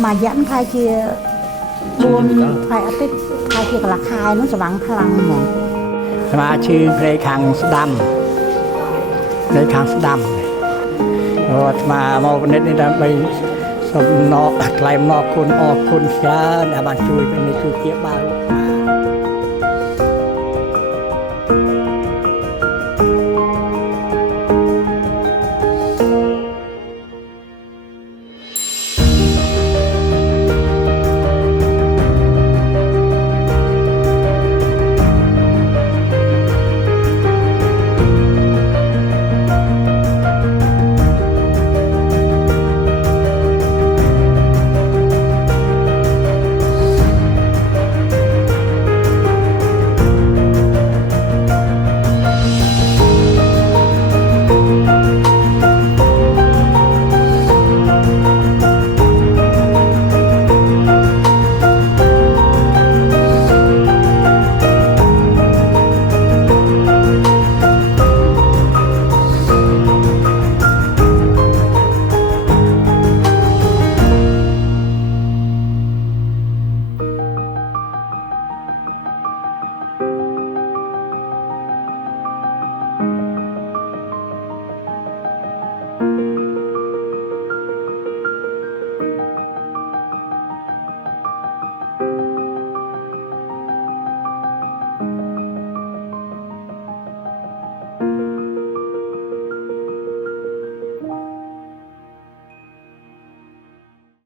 mà dẫn khai chia buôn phải ở tích khai chia là khai nó sẽ bằng khăn mà สมาชื่อเพลงขังสดำเพลงขังสดำเพราะมาโมกันนิดนึงไปสมนอกไกลมอกคุณออกคุณเช้าอาบานช่วยเป็นในช่วยเกี่ยวบ้าน